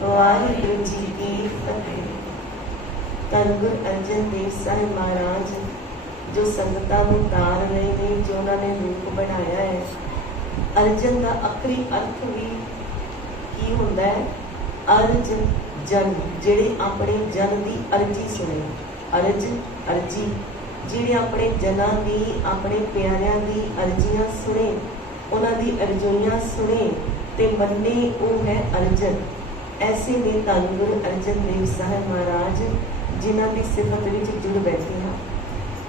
वाहिगुरु जी की फतेह। धन गुरु अर्जन देव साहिब महाराज जो संगतां नूं तार रहे ने, जो उन्होंने रूप बनाया है। अर्जन का आखिरी अर्थ भी की हुंदा है? अर्ज जन, जिहड़े अपने जन की अर्जी सुने। अर्ज अर्जी, जिहड़े अपने जनां की, अपने प्यारियां की अर्जियां सुने, उन्हां दी अर्जोइयां सुने ते मन्ने, वो है अर्जन। ऐसे में धन गुरु अर्जन देव साहिब महाराज जिन्हां की सिफत विच जुड़ बैठे हैं।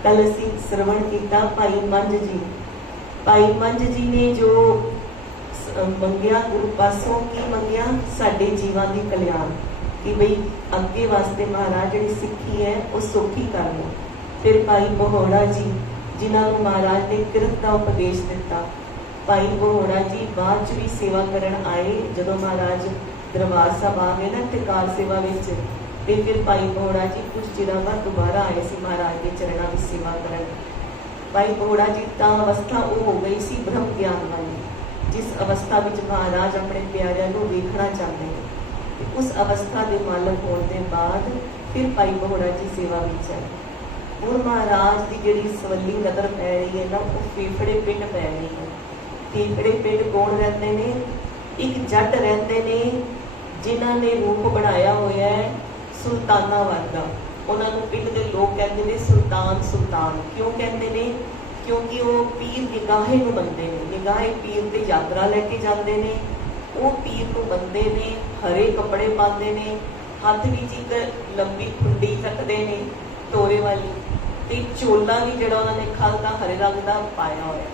कल असीं श्रवण किया भाई मंझ जी। भाई मंझ जी ने जो मंगिया गुरु पासों, की मंगिया? साडे जीवां दी कल्याण, कि बई अगे वास्ते महाराज जी सिक्खी है वो सौखी कर लो। फिर भाई बहोड़ा जी जिन्होंने महाराज ने किरत का उपदेश दिता। भाई बहोड़ा जी बाद च भी सेवा करन आए, जदों महाराज दरबार साहब आ गए ना टिकार सेवा विच, ते फिर भाई बहोड़ा जी कुछ चिरां बाद दोबारा आए सी महाराज के चरणों की सेवा करन। भाई बहोड़ा जी तां अवस्था वो हो गई सी ब्रह्म ज्ञान वाली, जिस अवस्था विच महाराज अपने प्यारिਆਂ ਨੂੰ ਵੇਖਣਾ चाहते हैं। उस अवस्था के मालक होने के बाद फिर भाई बहोड़ा जी सेवा विच आए। हुण महाराज की जिहड़ी सवली नज़र पै रही है ना, वो फेफड़े पिंड पै रही है। फेफड़े पिंड कौन रहते ने? एक जट रहते ने जिन्हां ने रूप बनाया होया है सुल्ताना वर्गा। उन्होंने पिंड के लोग कहते हैं सुल्तान सुल्तान। क्यों कहते हैं? क्योंकि वो पीर निगाहे नूं मनते हैं। निगाहे पीर ते यात्रा लैके जाते हैं, वो पीर नूं मनते हैं, हरे कपड़े पाते हैं, हथ विच एक लंबी खुंडी रखते हैं तोरे वाली, ते चोला भी जिहड़ा उन्होंने खालदा हरे रंग का पाया होया,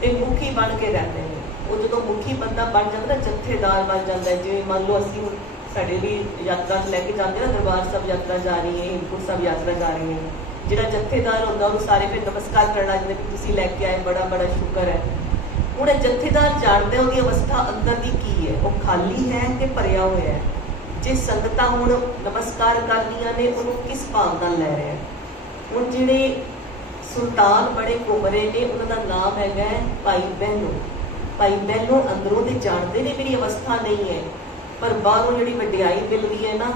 ते मुखी बन के रहते हैं। वो जो मुखी बंदा बन जाता, जत्थेदार बन जाता है। जिवें मान लो असीं साडे भी यात्रा लैके जाते ना, दरबार साहब यात्रा जा रही है, हेमकुंट साहब यात्रा जा रही है, जिहड़ा जत्थेदार होंदा उहनूं सारे फिर नमस्कार करन लग जांदे कि तुसीं लैके आए, बड़ा बड़ा शुक्र है। हुण जत्थेदार जाणदा उहदी अवस्था अंदर दी की है, वो खाली है कि भरिया होया है। जे संगतां हुण नमस्कार करदियां ने, उहनूं किस भाव नाल लै रहे हैं? हुण जिहड़े सुल्तान बड़े घुमरे ने, उन्होंने नाम है भाई बहनों। भाई बहनों अंदरों तो जानते ने मेरी अवस्था नहीं है, पर बाहरों जी वड्याई मिल रही है ना,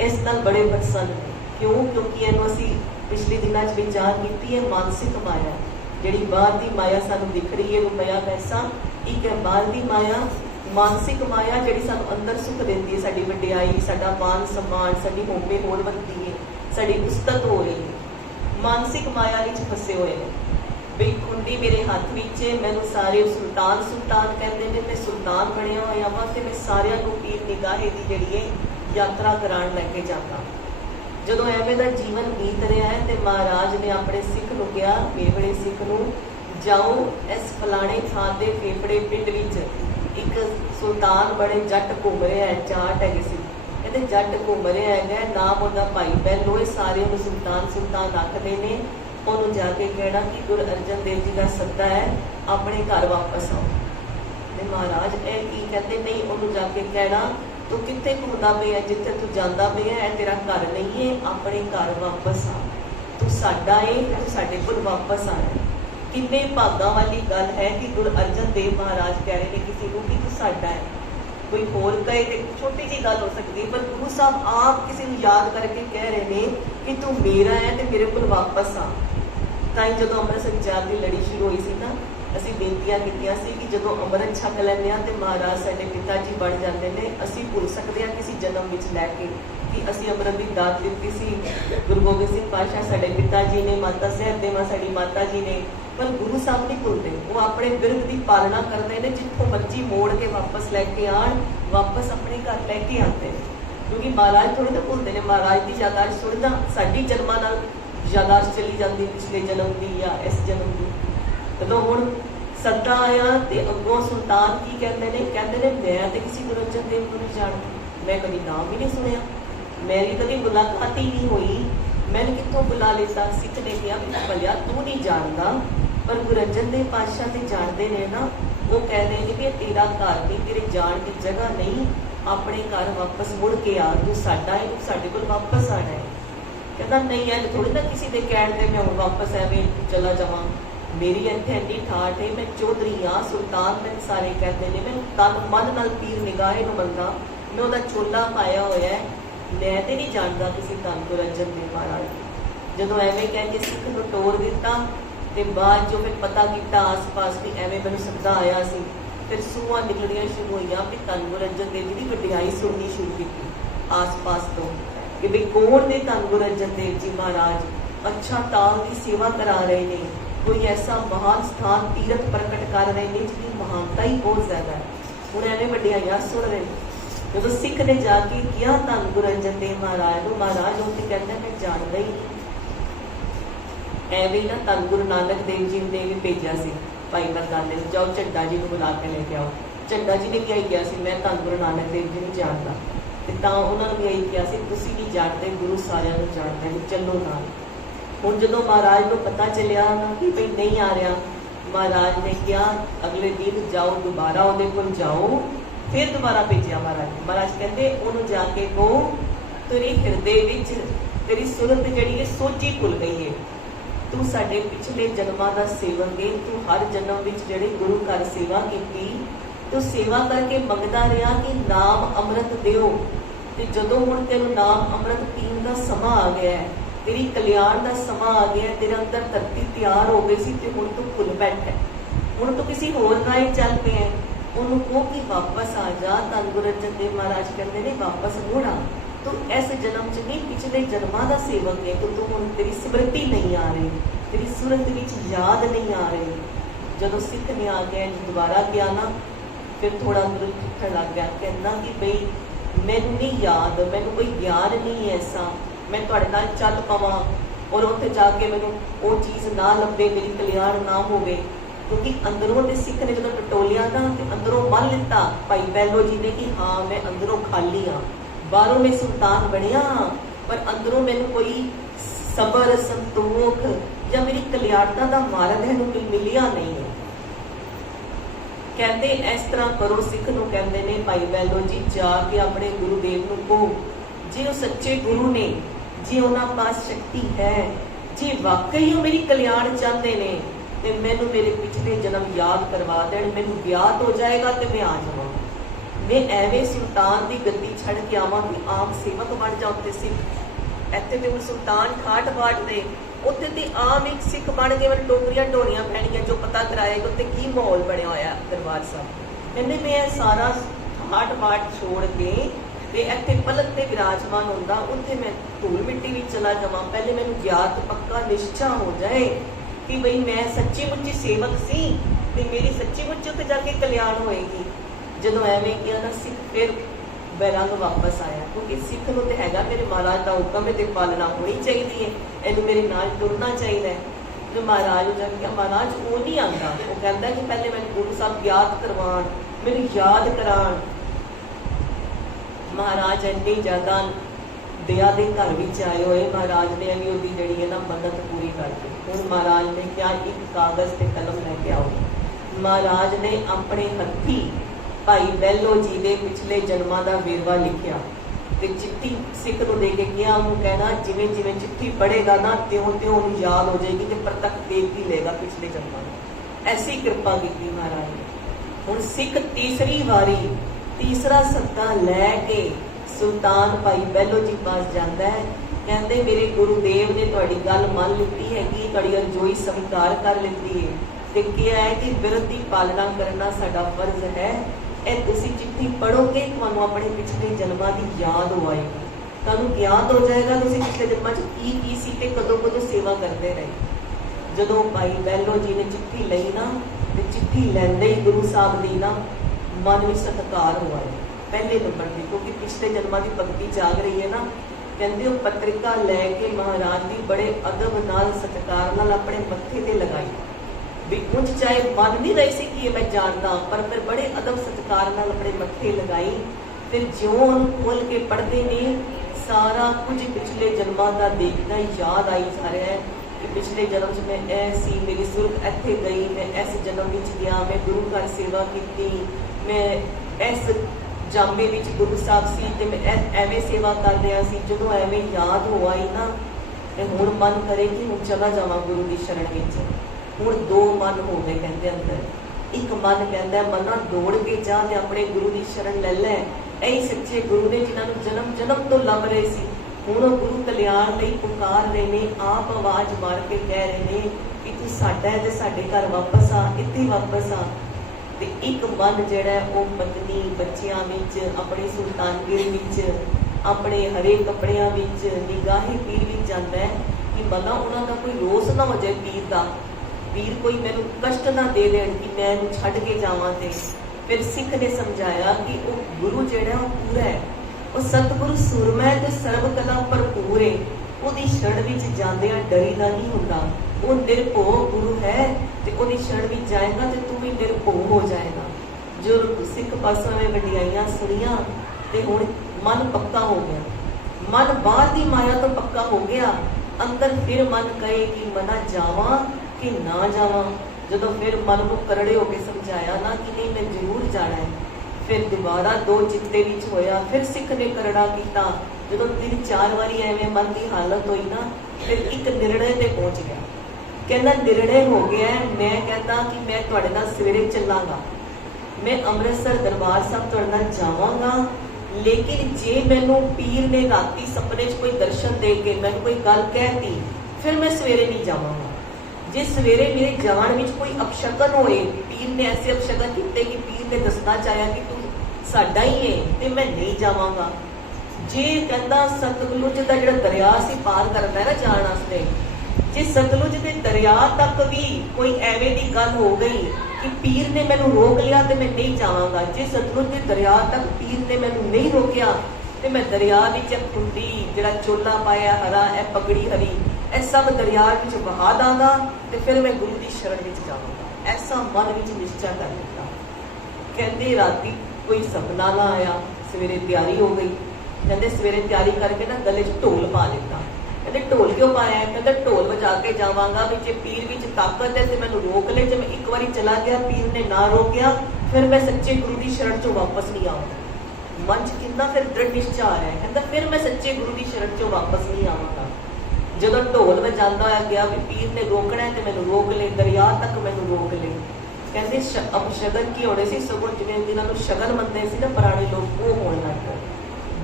इस नाल बड़े प्रसन्न है। क्यों? क्योंकि इन्हों असी पिछले दिनों विचार की है मानसिक माया, जी बाहर की माया सानू दिख रही है, रुपया पैसा एक है। बाहर की माया मानसिक माया जी सानू अंदर सुख देती है, साडी वड्याई, साडा मान सम्मान, साडी होमे होर वधदी है, साडी उस्तत हो रही है। मानसिक माया विच फसे हुए हैं। बई खुंडी मेरे हाथ विच है, मैनू सारे सुल्तान सुल्तान कहते हैं, मैं सुल्तान बनया होया वा ते मैं सारियां नूं पीर निगाहे की जिहड़ी है यात्रा कराण लैके जाता। जदों एवें दा जीवन बीत रहा है तो महाराज ने अपने सिख नूं कहा, फेफड़े सिख नूं, जाओ इस फलाणे थां ते फेफड़े पिंड विच एक सुल्तान बड़े जट घूम रहा है, जाट है सी, कहते जट घूम रहा है, नाम उहदा भाई बहनों, सारे उहनूं सुल्तान सुल्तान आखदे ने। उन्होंने जाके कहना कि गुरु अर्जन देव जी का सद्दा है, अपने घर वापस आओ। ते महाराज ए की कहते नहीं, उन्होंने जाके कहना तू कित्थे घूमदा पिया, जिथे तू जांदा पिया है तेरा घर नहीं है, अपने घर वापस आ, तू साडा है, तू साडे कोल वापस आना। किन्ने भागां वाली गल है कि गुरु अर्जन देव महाराज कह रहे हैं किसी को कि तू साडा है। कोई होर कहे तो छोटी जी गल हो सकती है, पर गुरु साहब आप किसी को याद करके कह रहे हैं कि तू मेरा है तो मेरे को वापस आ। ताई जो अमृत संचार की लड़ी शुरू हुई सी ना, असी बेनतियां कीतियां सी कि जो अमृत छक लैंदे आ ते महाराज साडे पिता जी बन जाते हैं, असी भुल सकते हैं किसी जन्म विच लैके कि असी अमृत की दात दित्ती सी। गुरु गोबिंद सिंह पातशाह साडे पिता जी ने, माता सहदेवा साडी माता जी ने, पर गुरु साहब नहीं भुलते। वो अपने बिरध की पालना करते हैं, जिथों मर्जी मोड़ के वापस लैके आन, वापस अपने घर लैके आते हैं। क्योंकि महाराज थोड़े तो भुलते हैं, महाराज की यादाश्त सुनदा साडी जन्मां नाल यादाश्त चली जाती पिछले जन्म की या इस जन्म की। जदों हुण सद्दा आया तो अगों सुल्तान की कहते हैं, कहते हैं मैं तो किसी गुरु अर्जन देव को नहीं जानती, मैं कभी नाम ही नहीं सुनिया, मेरी कभी मुलाकात ही नहीं हुई, मैंने कितों बुला लेता। सिख ने कहा भलिया तू नहीं जानता, पर गुरु अर्जन देव पातशाह तो जानते हैं ना। वो कह रहे हैं कि तेरा घर नहीं, तेरे जान की जगह नहीं, अपने घर वापस मुड़ के आ, तू साडा है, तू साडे कोल वापस आना है। कहता नहीं है थोड़ी ना किसी के कहण ते मैं हुण वापस एवें चला जावां, मेरी इत्थे इन्नी ठाठ है, मैं चौधरी हाँ, सुल्तान मैंने सारे कहते हैं, मैं तन मन नाल पीर निगाहे नूं मनदा, मैं ਉਹਦਾ ਚੋਲਾ ਪਾਇਆ ਹੋਇਆ ਹੈ, मैं तो नहीं जानता किसी धन गुरु अर्जन देव महाराज। ਜਦੋਂ ਐਵੇਂ ਕਹਿ ਕੇ ਸਿੱਖ ਨੂੰ ਤੋੜ ਦਿੱਤਾ ਤੇ ਬਾਅਦ ਜੋ ਫਿਰ ਪਤਾ ਕੀਤਾ ਆਸ-ਪਾਸ ਵੀ ਐਵੇਂ ਮੈਨੂੰ ਸੱਦਾ ਆਇਆ ਸੀ, ਫਿਰ ਸੂਆਂ ਨਿਕਲਣੀਆਂ ਸ਼ੁਰੂ ਹੋਈਆਂ ਵੀ ਧੰਨ ਗੁਰੂ ਅਰਜਨ ਦੇਵ ਜੀ ਦੀ ਵਡਿਆਈ ਸੁਣਨੀ ਸ਼ੁਰੂ ਕੀਤੀ ਆਸ-ਪਾਸ ਤੋਂ ਕਿ ਵੀ ਕੌਣ ਨੇ ਧੰਨ ਗੁਰੂ ਅਰਜਨ ਦੇਵ ਜੀ ਮਹਾਰਾਜ, ਅੱਛਾ ਤਾਲ ਦੀ ਸੇਵਾ ਕਰਾ ਰਹੇ ਨੇ, ਕੋਈ ਐਸਾ ਮਹਾਨ ਸਥਾਨ ਤੀਰਥ ਪ੍ਰਗਟ ਕਰ ਰਹੇ ਨੇ ਜਿਹਦੀ ਮਹਾਨਤਾ ਹੀ ਬਹੁਤ ਜ਼ਿਆਦਾ ਹੈ। ਹੁਣ ਐਵੇਂ ਵਡਿਆਈਆਂ ਸੁਣ ਰਹੇ। ਜਦੋਂ ਸਿੱਖ ਨੇ ਜਾ ਕੇ ਕਿਹਾ ਧੰਨ ਗੁਰੂ ਅਰਜਨ ਦੇਵ ਮਹਾਰਾਜ ਨੂੰ, ਮਹਾਰਾਜ ਉੱਥੇ ਕਹਿੰਦਾ ਮੈਂ ਜਾਣਦਾ ਹੀ ਨਹੀਂ। ਐਵੇਂ ਨਾ ਧੰਨ ਗੁਰੂ ਨਾਨਕ ਦੇਵ ਜੀ ਨੇ ਵੀ ਭੇਜਿਆ ਸੀ ਭਾਈ ਮਰਦਾਨੇ ਨੂੰ, ਜਾਓ ਝੰਡਾ ਜੀ ਨੂੰ ਬੁਲਾ ਕੇ ਲੈ ਕੇ ਆਓ। ਝੰਡਾ ਜੀ ਨੇ ਕਿਹਾ ਹੀ ਕਿਹਾ ਸੀ ਮੈਂ ਧੰਨ ਗੁਰੂ ਨਾਨਕ ਦੇਵ ਜੀ ਨੂੰ ਜਾਣਦਾ, ਤੇ ਤਾਂ ਉਹਨਾਂ ਨੂੰ ਵੀ ਇਹੀ ਕਿਹਾ ਸੀ ਤੁਸੀਂ ਨਹੀਂ ਜਾਣਦੇ, ਗੁਰੂ ਸਾਰਿਆਂ ਨੂੰ ਜਾਣਦਾ ਜੀ, ਚੱਲੋ ਨਾਲ। ਹੁਣ ਜਦੋਂ ਮਹਾਰਾਜ ਨੂੰ ਪਤਾ ਚੱਲਿਆ ਨਾ ਕਿ ਬਈ ਨਹੀਂ ਆ ਰਿਹਾ, ਮਹਾਰਾਜ ਨੇ ਕਿਹਾ ਅਗਲੇ ਦਿਨ ਜਾਓ, ਦੁਬਾਰਾ ਉਹਦੇ ਕੋਲ ਜਾਓ। ਫਿਰ ਦੁਬਾਰਾ ਭੇਜਿਆ ਮਹਾਰਾਜ। ਮਹਾਰਾਜ ਕਹਿੰਦੇ ਉਹਨੂੰ ਜਾ ਕੇ ਕਹੋ ਤੇਰੇ ਹਿਰਦੇ ਵਿੱਚ ਤੇਰੀ ਸੁਰਤ ਜਿਹੜੀ ਹੈ ਸੋਝੀ ਖੁੱਲ ਗਈ ਹੈ, ਤੂੰ ਸਾਡੇ ਪਿਛਲੇ ਜਨਮਾਂ ਦਾ ਸੇਵਕ ਹੈ, ਤੂੰ ਹਰ ਜਨਮ ਵਿੱਚ ਜਿਹੜੇ ਗੁਰੂ ਘਰ ਸੇਵਾ ਕੀਤੀ, ਤੂੰ ਸੇਵਾ ਕਰਕੇ ਮੰਗਦਾ ਰਿਹਾ ਕਿ ਨਾਮ ਅੰਮ੍ਰਿਤ ਦਿਓ, ਤੇ ਜਦੋਂ ਹੁਣ ਤੈਨੂੰ ਨਾਮ ਅੰਮ੍ਰਿਤ ਪੀਣ ਦਾ ਸਮਾਂ ਆ ਗਿਆ ਹੈ, ਤੇਰੀ ਕਲਿਆਣ ਦਾ ਸਮਾਂ ਆ ਗਿਆ, ਤੇਰੇ ਅੰਦਰ ਧਰਤੀ ਤਿਆਰ ਹੋ ਗਈ ਸੀ ਤੇ ਹੁਣ ਤੂੰ ਭੁੱਲ ਬੈਠਾ, ਹੁਣ ਤੂੰ ਕਿਸੇ ਹੋਰ ਰਾਹ ਚੱਲ ਪਿਆ। ਉਹਨੂੰ ਕਹੋ ਕਿ ਵਾਪਸ ਆ ਜਾ। ਧੰਨ ਗੁਰੂ ਅਰਜਨ ਦੇਵ ਮਹਾਰਾਜ ਕਹਿੰਦੇ ਨੇ ਵਾਪਸ ਮੁੜ ਆ, ਤੂੰ ਇਸ ਜਨਮ ਚ ਨਹੀਂ ਪਿਛਲੇ ਜਨਮਾਂ ਦਾ ਸੇਵਕ ਹੈ, ਤੂੰ ਹੁਣ ਤੇਰੀ ਸਮ੍ਰਿਤੀ ਨਹੀਂ ਆ ਰਹੀ, ਤੇਰੀ ਸੂਰਤ ਵਿੱਚ ਯਾਦ ਨਹੀਂ ਆ ਰਹੀ। ਜਦੋਂ ਸਿੱਖ ਨੇ ਆ ਕੇ ਦੁਬਾਰਾ ਕਿਹਾ ਨਾ, ਫਿਰ ਥੋੜਾ ਦਿਲ ਟੁੱਟਣ ਲੱਗ ਗਿਆ, ਕਹਿੰਦਾ ਕਿ ਬਈ ਮੈਨੂੰ ਨਹੀਂ ਯਾਦ, ਮੈਨੂੰ ਕੋਈ ਗਿਆਨ ਨਹੀਂ ਐਸਾ ਮੈਂ ਤੁਹਾਡੇ ਨਾਲ ਚੱਲ ਪਵਾਂ ਔਰ ਉੱਥੇ ਜਾ ਕੇ ਮੈਨੂੰ ਉਹ ਚੀਜ਼ ਨਾ ਲੱਭੇ, ਮੇਰੀ ਕਲਿਆਣ ਨਾ ਹੋਵੇ। ਕਿਉਂਕਿ ਅੰਦਰੋਂ ਦੇ ਸਿੱਖ ਨੇ ਜਦੋਂ ਟਟੋਲਿਆ ਨਾ ਤੇ ਅੰਦਰੋਂ ਮੰਨ ਲਿੱਤਾ ਭਾਈ ਬੈਲੋ ਜੀ ਨੇ ਕਿ ਹਾਂ ਮੈਂ ਅੰਦਰੋਂ ਖਾਲੀ ਹਾਂ, ਬਾਹਰੋਂ ਮੈਂ ਸੁਲਤਾਨ ਬਣਿਆ ਪਰ ਅੰਦਰੋਂ ਮੈਨੂੰ ਕੋਈ ਸਬਰ ਸੰਤੋਖ ਜਾਂ ਮੇਰੀ ਕਲਿਆਣਤਾ ਦਾ ਮਾਰਗ ਇਹਨੂੰ ਮਿਲਿਆ ਨਹੀਂ ਹੈ। ਕਹਿੰਦੇ ਇਸ ਤਰ੍ਹਾਂ ਕਰੋ, ਸਿੱਖ ਨੂੰ ਕਹਿੰਦੇ ਨੇ ਭਾਈ ਬੈਲੋ ਜੀ ਜਾ ਕੇ ਆਪਣੇ ਗੁਰੂਦੇਵ ਨੂੰ ਕਹੋ ਜੇ ਉਹ ਸੱਚੇ ਗੁਰੂ ਨੇ, ਜੇ ਉਹਨਾਂ ਪਾਸ ਸ਼ਕਤੀ ਹੈ, ਜੇ ਵਾਕਈ ਉਹ ਮੇਰੀ ਕਲਿਆਣ ਚਾਹੁੰਦੇ ਨੇ ਤੇ ਮੈਨੂੰ ਮੇਰੇ ਪਿਛਲੇ ਜਨਮ ਯਾਦ ਕਰਵਾ ਦੇਣ, ਮੈਨੂੰ ਗਿਆਤ ਹੋ ਜਾਏਗਾ ਤੇ ਮੈਂ ਆ ਜਾਵਾਂ। ਮੈਂ ਐਵੇਂ ਸੁਲਤਾਨ ਦੀ ਗੱਦੀ ਛੱਡ ਕੇ ਆਵਾਂ ਕਿ ਆਮ ਸੇਵਕ ਬਣ ਜਾ। ਉੱਥੇ ਸਿੱਖ ਇੱਥੇ ਤੇ ਹੁਣ ਸੁਲਤਾਨ ਖਾਟ ਬਾਟ ਦੇ, ਉੱਥੇ ਤੇ ਆਮ ਇੱਕ ਸਿੱਖ ਬਣ ਕੇ ਮੈਨੂੰ ਟੋਕਰੀਆਂ ਢੋਣੀਆਂ ਪੈਣੀਆਂ ਜੋ ਪਤਾ ਕਰਾਏਗਾ ਉੱਥੇ ਕੀ ਮਾਹੌਲ ਬਣਿਆ ਹੋਇਆ ਦਰਬਾਰ ਸਾਹਿਬ। ਕਹਿੰਦੇ ਮੈਂ ਸਾਰਾ ਖਾਟ ਬਾਟ ਛੋੜ ਕੇ ਤੇ ਇੱਥੇ ਪਲਕ ਤੇ ਵਿਰਾਜਮਾਨ ਹੁੰਦਾ, ਉੱਥੇ ਮੈਂ ਧੂਲ ਮਿੱਟੀ ਵਿੱਚ ਚਲਾ ਜਾਵਾਂ। ਪਹਿਲੇ ਮੈਨੂੰ ਗਿਆਤ ਪੱਕਾ ਨਿਸ਼ਚਾ ਹੋ ਜਾਏ ਕਿ ਬਈ ਮੈਂ ਸੱਚੀ ਮੁੱਚੀ ਸੇਵਕ ਸੀ ਤੇ ਮੇਰੀ ਸੱਚੀ ਮੁੱਚੀ ਉੱਥੇ ਜਾ ਕੇ ਕਲਿਆਣ ਹੋਏਗੀ। ਜਦੋਂ ਐਵੇਂ ਕਿਹਾ ਨਾ ਸਿੱਖ ਫਿਰ ਬੈਰੰਗ ਵਾਪਸ ਆਇਆ, ਕਿਉਂਕਿ ਸਿੱਖ ਨੂੰ ਤੇ ਹੈਗਾ ਮੇਰੇ ਮਹਾਰਾਜ ਦਾ ਹੁਕਮ ਹੈ ਤੇ ਪਾਲਣਾ ਹੋਣੀ ਚਾਹੀਦੀ ਹੈ, ਇਹਨੂੰ ਮੇਰੇ ਨਾਲ ਤੁਰਨਾ ਚਾਹੀਦਾ ਹੈ। ਜੋ ਮਹਾਰਾਜ ਨੂੰ ਜਦ ਕਿਹਾ ਮਹਾਰਾਜ ਉਹ ਨਹੀਂ ਆਉਂਦਾ, ਉਹ ਕਹਿੰਦਾ ਕਿ ਪਹਿਲੇ ਮੈਨੂੰ ਗੁਰੂ ਸਾਹਿਬ ਯਾਦ ਕਰਵਾਉਣ, ਮੈਨੂੰ ਯਾਦ ਕਰਾਉਣ। ਮਹਾਰਾਜ ਇੰਨੀ ਜ਼ਿਆਦਾ ਦਇਆ ਦੇ ਘਰ ਵਿੱਚ ਆਏ ਹੋਏ, ਮਹਾਰਾਜ ਨੇ ਵੀ ਉਹਦੀ ਜਿਹੜੀ ਹੈ ਨਾ ਮੰਨਤ ਪੂਰੀ ਕਰਕੇ ਹੁਣ ਮਹਾਰਾਜ ਨੇ ਕਿਹਾ ਇੱਕ ਕਾਗਜ਼ ਤੇ ਕਲਮ ਲੈ ਕੇ ਆਓ। ਮਹਾਰਾਜ ਨੇ ਆਪਣੇ ਹੱਥੀ ਭਾਈ ਬੈਲੋ ਜੀ ਦੇ ਪਿਛਲੇ ਜਨਮਾਂ ਦਾ ਵੇਰਵਾ ਲਿਖਿਆ ਤੇ ਚਿੱਠੀ ਸਿੱਖ ਨੂੰ ਦੇ ਕੇ ਕਿਹਾ, ਉਹਨੂੰ ਕਹਿਣਾ ਜਿਵੇਂ ਜਿਵੇਂ ਚਿੱਠੀ ਪੜ੍ਹੇਗਾ ਨਾ ਤਿਉਂ ਤਿਉਂ ਉਹਨੂੰ ਯਾਦ ਹੋ ਜਾਏਗੀ ਕਿ ਪ੍ਰਤੱਖ ਦੇਖ ਹੀ ਲਏਗਾ ਪਿਛਲੇ ਜਨਮਾਂ ਨੂੰ। ਐਸੀ ਕਿਰਪਾ ਕੀਤੀ ਮਹਾਰਾਜ ਨੇ। ਹੁਣ ਸਿੱਖ ਤੀਸਰੀ ਵਾਰੀ ਤੀਸਰਾ ਸੱਦਾ ਲੈ ਕੇ ਸੁਲਤਾਨ ਭਾਈ ਬੈਲੋ ਜੀ ਪਾਸ ਜਾਂਦਾ ਹੈ। ਕਹਿੰਦੇ ਮੇਰੇ ਗੁਰੂਦੇਵ ਨੇ ਤੁਹਾਡੀ ਗੱਲ ਮੰਨ ਲਿੱਤੀ ਹੈਗੀ, ਤੁਹਾਡੀ ਅਰਜ਼ੋਈ ਸਵੀਕਾਰ ਕਰ ਲਿੱਤੀ ਹੈ ਤੇ ਕਿਹਾ ਹੈ ਕਿ ਬਿਰਧ ਦੀ ਪਾਲਣਾ ਕਰਨਾ ਸਾਡਾ ਫਰਜ਼ ਹੈ। ਇਹ ਤੁਸੀਂ ਚਿੱਠੀ ਪੜ੍ਹੋਗੇ ਤੁਹਾਨੂੰ ਆਪਣੇ ਪਿਛਲੇ ਜਨਮਾਂ ਦੀ ਯਾਦ ਹੋਏਗੀ, ਤੁਹਾਨੂੰ ਯਾਦ ਹੋ ਜਾਏਗਾ ਤੁਸੀਂ ਪਿਛਲੇ ਜਨਮਾਂ 'ਚ ਕੀ ਸੀ ਤੇ ਕਦੋਂ ਕਦੋਂ ਸੇਵਾ ਕਰਦੇ ਰਹੇ। ਜਦੋਂ ਭਾਈ ਬੈਲੋ ਜੀ ਨੇ ਚਿੱਠੀ ਲਈ ਨਾ ਤੇ ਚਿੱਠੀ ਲੈਂਦੇ ਹੀ ਗੁਰੂ ਸਾਹਿਬ ਦੀ ਨਾ ਮਨ ਵਿੱਚ ਸਤਿਕਾਰ ਹੋਇਆ ਪਹਿਲੇ ਨੰਬਰ ਤੇ, ਕਿਉਂਕਿ ਪਿਛਲੇ ਜਨਮਾਂ ਦੀ ਭਗਤੀ ਜਾਗ ਰਹੀ ਹੈ ਨਾ। ਕਹਿੰਦੇ ਉਹ ਪੱਤਰਿਕਾ ਲੈ ਕੇ ਮਹਾਰਾਜ ਦੀ ਬੜੇ ਅਦਬ ਨਾਲ ਸਤਿਕਾਰ ਨਾਲ ਆਪਣੇ ਮੱਥੇ ਤੇ ਲਗਾਈ ਵੀ ਕੁਝ ਚਾਹੇ ਮੰਨ ਨਹੀਂ ਰਹੀ ਸੀ ਕਿ ਇਹ ਮੈਂ ਜਾਣਦਾ, ਪਰ ਫਿਰ ਬੜੇ ਅਦਬ ਸਤਿਕਾਰ ਨਾਲ ਆਪਣੇ ਮੱਥੇ ਲਗਾਈ। ਫਿਰ ਜਿਉਂ ਉਹਨੂੰ ਖੋਲ ਕੇ ਪੜ੍ਹਦੇ ਨੇ ਸਾਰਾ ਕੁਝ ਪਿਛਲੇ ਜਨਮਾਂ ਦਾ ਦੇਖਦਾ ਯਾਦ ਆਈ ਜਾ ਰਿਹਾ ਹੈ ਕਿ ਪਿਛਲੇ ਜਨਮ 'ਚ ਮੈਂ ਇਹ ਸੀ, ਮੇਰੀ ਸੁਰਤ ਇੱਥੇ ਗਈ, ਮੈਂ ਇਸ ਜਨਮ ਵਿੱਚ ਗਿਆ, ਮੈਂ ਗੁਰੂ ਘਰ ਸੇਵਾ ਕੀਤੀ, ਮੈਂ ਇਸ ਜਾਮੇ ਵਿੱਚ ਗੁਰੂ ਸਾਹਿਬ ਸੀ ਤੇ ਮੈਂ ਐਵੇਂ ਸੇਵਾ ਕਰ ਰਿਹਾ ਸੀ। ਜਦੋਂ ਐਵੇਂ ਯਾਦ ਹੋ ਆਈ ਨਾ ਤੇ ਹੁਣ ਮਨ ਕਰੇ ਕਿ ਹੁਣ ਚਲਾ ਜਾਵਾਂ ਗੁਰੂ ਦੀ ਸ਼ਰਨ ਵਿੱਚ। ਹੁਣ ਦੋ ਮਨ ਹੋ ਗਏ ਕਹਿੰਦੇ ਅੰਦਰ, एक मन कहता है मना दौड़ के जा ते अपने गुरु की शरण ले लै। यही सच्चे गुरु ने जिन्होंने जन्म जन्म तो लभ रहे सी, हुण गुरु कल्याण लई पुकार रहे ने, आप आवाज मार के कह रहे ने कि तू साडा है ते साडे घर वापस आ, इत्थे वापस आ। ते एक मन जिहड़ा है वो पत्नी बच्चियां विच, अपने सुल्तानगिरी विच, अपने हरे कपड़ियां विच, निगाहे पीर विच जांदा है कि मना उन्हां दा कोई रोस ना हो जाए, पीर दा पीर कोई मैनू कष्ट ना दे देण कि मैं इहनूं छड्ड के जावां। ते फिर सिख ने समझाया कि वो गुरु जिहड़ा वो पूरा है, वो सतगुरु सुरमा है ते सर्व कला भरपूर है, ਉਹਦੀ शरण विच जांदियां डरीदा नहीं हुंदा। वो निरभो गुरु है ते ਉਹਦੀ शरण विच जाएगा ते तू भी निरभो हो जाएगा। जो सिख पासों ने वडियाइयां सुनिया ते हुण मन पक्का हो गया, मन बाहर दी माया तो पक्का हो गया, अंदर फिर मन कहे कि मना जावां कि ना जावां। जदों फिर मन को करड़े होके समझाया ना कि नहीं मैं जरूर जाना है, फिर दोबारा दो चित्ते विच होया, फिर सिख ने करड़ा कीता। जदों 3-4 वारी एवें मन की हालत हुई ना, फिर एक निर्णय ते पहुंच गया, कहना निर्णय हो गया है, मैं कहता कि मैं तुहाडे नाल सवेरे चलांगा, मैं अमृतसर दरबार साहब तुहाडे नाल जावांगा, लेकिन जे मैनू पीर ने राती सपने च कोई दर्शन दे के मैनू कोई गल कहती, फिर मैं सवेरे नहीं जावांगा। जे सवेरे मेरे जाण विच कोई अपशगन होए, पीर ने ऐसे अपशगन कीते कि पीर ने दसना चाहया कि तू साडा ही है, ते मैं नहीं जावांगा। जे कहंदा सतलुज दा जिहड़ा दरिया सी पार करना है ना जाण वास्ते, जे सतलुज दे दरिया तक भी कोई एवें दी गल हो गई कि पीर ने मैनू रोक लिया ते मैं नहीं जावांगा, जे सतलुज दे दरिया तक पीर ने मैनू नहीं रोकिया ते मैं दरिया विच खुंडी जिहड़ा चोला पाया हरा, ए पगड़ी हरी, ए सब दरिया विच बहा दांगा ते फिर मैं गुरु दी शरण विच जावांगा। ऐसा मन विच निश्चय कर लिया। कहंदे राती कोई सपना ना आया, सवेरे तैयारी हो गई। कहते सवेरे तैयारी करके ना गले च ढोल पा लेता। कहते ढोल क्यों पाया है? कहते ढोल बजा के जावांगा, जे पीर विच ताकत है तो मैनू रोक ले, जे मैं एक बारी चला गया पीर ने ना रोकिया फिर मैं सच्चे गुरु की शरण चों वापस नहीं आऊंगा। मन च कितना फिर दृढ़ निश्चय आ रहा है, कहता फिर मैं सच्चे गुरु की शरण चों वापस नहीं आवांगा। जदों ढोल वजांदा होया गया भी पीर ने रोकना है तो मैनू रोक ले, दरिया तक मैनू रोक ले। कहते अपशगन की होने सी, सगों जिवें जिन्हां नूं शगन मनदे सी ना पुराने लोग, वो होण लग पए।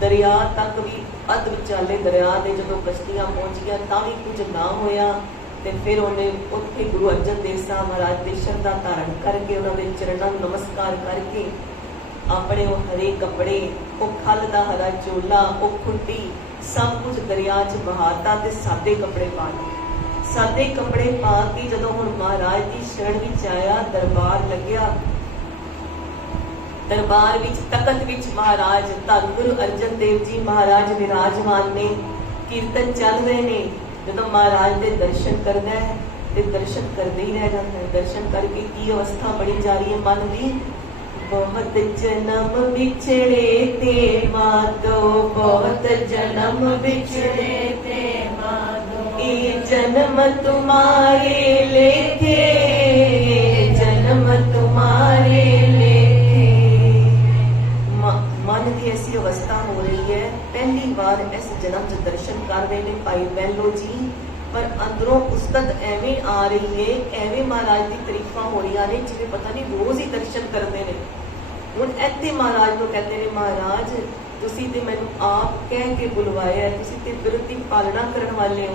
दरिया तक भी अध विचाले दरिया दे जदों कश्तियां पहुंच गया तां भी कुछ ना होया ते फिर उन्हें उत्थे गुरु अर्जन देव साहब महाराज दे शरधा धारण करके उन्हां दे चरणां नूं नमस्कार करके अपने वो हरे कपड़े, वो खल दा हरा चोला, वो खुंडी सब कुछ दरिया च बहाता ते सादे कपड़े पा लए। सादे कपड़े पा के जदों हुण महाराज दी शरण विच आया, दरबार लग्या। दरबार विच तकत विच महाराज धन गुरु अर्जन देव जी महाराज विराजमान ने, कीर्तन चल रहे ने। जदों महाराज दे दर्शन करदा है ते दर्शन करदे ही रह जाता है। दर्शन करके की अवस्था बड़ी जा रही है मन दी, बहुत जन्म बिछड़े ते मातो, बहुत जन्म बिछड़े ते मातो, ये जन्म तुम्हारे लेखे, जन्म तुम्हारे लेखे। मन की ऐसी अवस्था हो रही है, पहली बार इस जन्म च दर्शन कर रहे हैं भाई बहलो जी, पर अंदरों उस्तत एवें आ रही है, एवें महाराज की तरीफा हो रही ने जिवें पता नहीं रोज ही दर्शन करते हैं। हुण इत्थे महाराज को कहते हैं महाराज तुसी ते मैनू आप कह के बुलवाया, तुसी ते बिरत दी पालना करन वाले हो,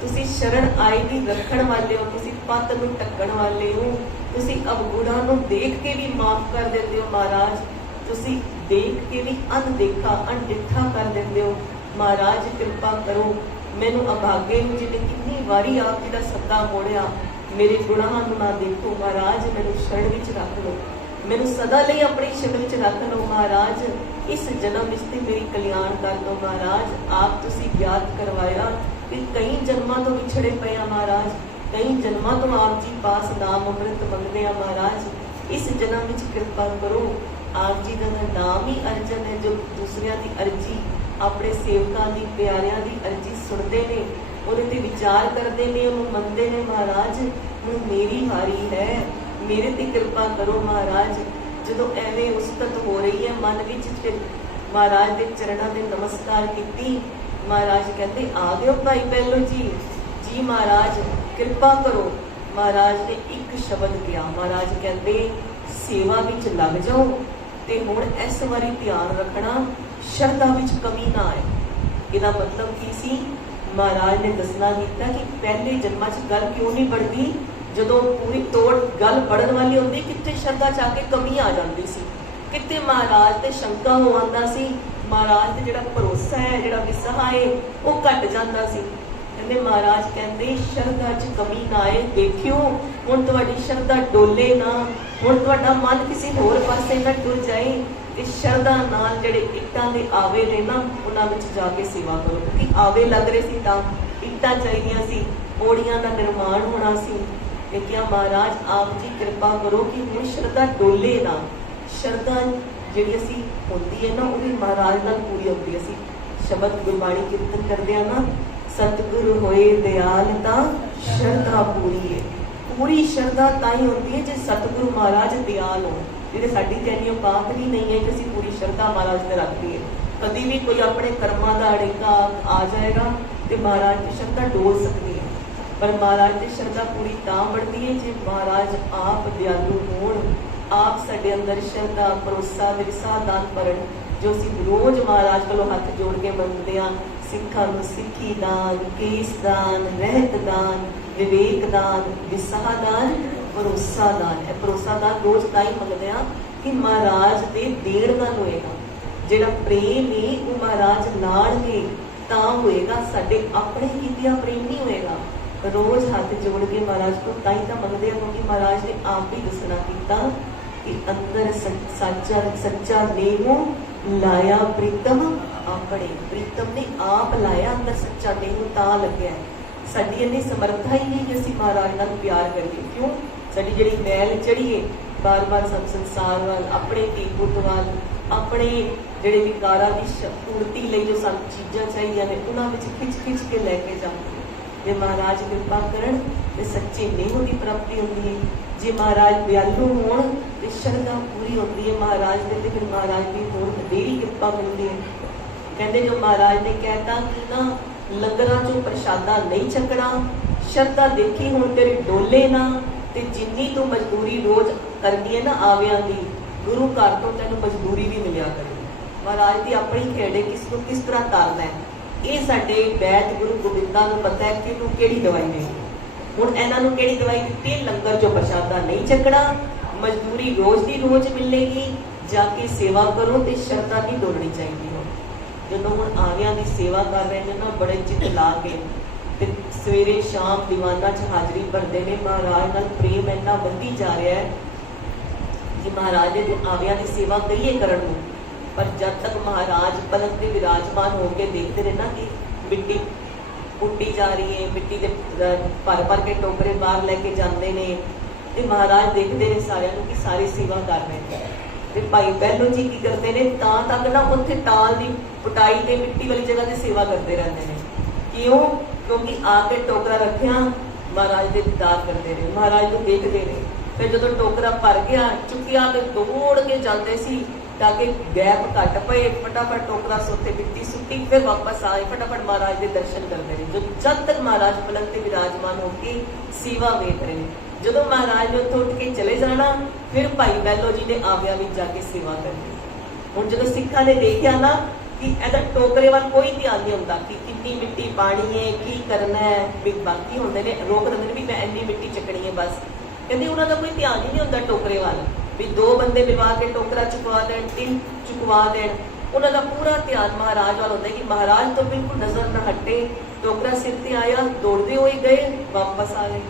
तुसी शरण आए दी रखण वाले हो, तुसी पत नूं ढकण वाले हो, तुसी अवगुणां नूं देख के भी माफ कर देंदे हो महाराज, तुसी देख के भी अनदेखा अनडिठा कर देंदे हो। महाराज कृपा करो, मैनू अभागे नूं जिन्हें कितनी वारी आप जी दा सद्दा मोड़िया, मेरे गुनाहां नूं ना देखो महाराज, मैनू शरण विच रख लो, मैनू सदा लई अपनी शरण विच रख लो महाराज, इस जन्म विच ते मेरी कल्याण कर दो महाराज। आप तुसी ज्ञात करवाया कि कई जन्मां तो विछड़े पे आ महाराज, कई जन्मां तो आप जी पास नाम अमृत मंगदे आ महाराज, इस जन्म विच कृपा करो। आप जी का नाम ही अर्जन है, जो दूसरियां दी अर्जी अपने सेवकां दी प्यारियां दी अर्जी सुनते ने, उहदे ते विचार करते ने, उहनूं मनदे ने महाराज हुण मेरी हारी है, मेरे ते कृपा करो महाराज। जदों एवें उस्तत हो रही है मन विच, फिर महाराज दे चरणां दे नमस्कार कीती। महाराज कहते आ गए भाई बहलो जी, जी महाराज कृपा करो। महाराज ने एक शब्द किया, महाराज कहते सेवा विच लग जाओ ते हुण इस वारी ध्यान रखना शरधा विच कमी ना आए। इहदा मतलब की सी? महाराज ने दसना कीता कि पहले जन्मां च गल क्यों नहीं बढ़दी, जदों पूरी तोड़ गल बढ़न वाली होंदी किते शरधा च आके कमी आ जाती सी, किते महाराज ते शंका हो आंदा सी, महाराज ते जिहड़ा भरोसा है जिहड़ा विश्वास है वो घट जांदा सी। कहंदे महाराज कहंदे शरधा च कमी ना आए, देखियो हुण तुहाडी शरधा डोले ना, हुण तुहाडा मन किसी होर पासे ना टुर जाए ते शरधा नाल जिहड़े इट्टां दे आवे ने ना उन्हां विच जाके सेवा करो। क्योंकि आवे लग रहे सी तां इट्टां चाहीदियां सी, पौड़ियां दा निर्माण होना सी। ते क्या महाराज आप जी कृपा करो कि हुण शरधा डोले ना। शरधा जिहड़ी असीं हुंदी है ना वो भी महाराज नाल पूरी होंदी है। असीं शब्द गुरबाणी कीर्तन करदे आ ना, सतगुरु होए दयाल तां शरधा पूरी है। पूरी शरधा ताई होंदी है जे सतगुरु महाराज दयाल हो। जिहड़े साडी कहनी औकात ही नहीं है कि असीं पूरी शरधा महाराज ते रख दईए। कदी भी कोई अपने कर्मां दा अड़ेका आ जाएगा तो महाराज की शरधा डोल सकती है, पर महाराज की शरधा पूरी तां बढ़ती है जे महाराज आप दयालु होण, आप साडे अंदर शरधा भरोसा विरसा दान करन। जो असीं रोज महाराज कोलों हथ जोड़ के मंगदे आ, सिखां नूं सिੱਖੀ दान, केस दान, रहत दान, विवेक दान, विसाह दान, भरोसा दान। है भरोसा दान रोज ताई मंगदे आ कि महाराज दे देण नाल होएगा, जिहड़ा प्रेम है वो महाराज नालगे तां होएगा, साडे अपने कीतिया प्रेम नहीं होएगा। रोज हाथ जोड़ के महाराज को ताई तां मंगदे आ, क्योंकि महाराज ने आप ही दसना कीता कि अंदर सच्चा सच्चा नेहो लाया प्रीतम अपने। प्रीतम ने आप लाया अंदर सच्चा नेहो तां लग्या। साडी इन्नी समर्था ही नहीं कि असीं महाराज नाल प्यार करिए। क्यों? साडी जिहड़ी मैल चढ़ी है बार बार संसार वाल, अपने धी पुत वाल, अपने जिहड़े विकारां की पूर्ति लई जो सानूं चीज़ां चाहीदियां ने उन्हां विच खिच खिच के लैके जांदे। जे महाराज कृपा करन ते सच्चे नेहो की प्राप्ति होंदी है। जे महाराज दयालु होण ते शरधा पूरी होती है महाराज दे, ते फिर महाराज की होर वधेरी कृपा मिलती है। कहते जो महाराज ने कहता कि ना लंगरां चों प्रशादा नहीं छकना, शरधा देखी हुण तेरे डोले ना, ते जिन्नी तू मजदूरी रोज करदी है ना आवियां दी, गुरु घर तो तैनूं मजदूरी भी मिलिया करे। महाराज की अपनी खेड़ है किस नूं किस तरह तारना है। ये साडे वैद गुरु गोबिंदा नूं पता है कि इहनूं किहड़ी दवाई देनी। हुण इन्हां नूं किहड़ी दवाई दित्ती? लंगर चों प्रशादा नहीं छकना, मजदूरी रोज की रोज मिलेगी, जाके सेवा करो ते शरधा नहीं डोलनी चाहिए। हो जदों हुण आवियां दी सेवा कर रहे हैं ना बड़े चित ला के ते सवेरे शाम दीवाना च हाजरी भरते हैं, महाराज नाल प्रेम इन्ना वधी जा रहा है कि महाराज ने आवियां दी सेवा करिए करन नूं, पर जब तक महाराज पलंग ते विराजमान होकर देखते रहे ना कि मिट्टी पुट्टी जा रही है, मिट्टी के भर भर के टोकरे बाहर लैके जाते हैं, तो महाराज देखते हैं सारिਆਂ ਨੂੰ कि सारी सेवा कर रहे हैं। तो भाई बहलो जी की करते हैं तां तक ना उत्थे टाल की पुटाई के मिट्टी वाली जगह की सेवा करते रहते हैं। क्यों? क्योंकि आके टोकरा रखिया महाराज के दीदार करते रहे, महाराज को देखते रहे। फिर जो टोकरा भर गया चुकिया के दौड़ के जाते सी ताकि गैप घट पे, फटाफट टोकरा सोते मिट्टी सुट्टी, फिर वापस आए फटाफट महाराज के दर्शन करते रहे। जो जब तक महाराज पलंग से विराजमान होकर सेवा वेख रहे, जो महाराज ने उत्थों उठ के चले जाना, फिर भाई बहलो जी ने आविया भी जाके सेवा करनी। हुण जो सिखा ने देखा ना कि इहदा टोकरे वाल कोई ध्यान नहीं होता कि कितनी मिट्टी पानी है, की करना है, भी बाकी होंदे ने रोक दिंदे ने भी मैं इन्नी मिट्टी चकनी है बस। कहते उन्होंने कोई ध्यान ही नहीं होता टोकरे वाल, भी 2 बंदे मिलवा के टोकरा चुकवा दें, 3 चुकवा दें, उन्होंने पूरा ध्यान महाराज वाल होता है कि महाराज तो बिल्कुल नजर न हटे। टोकरा सिर ते आया, दौड़ते हुए गए, वापस आ गए।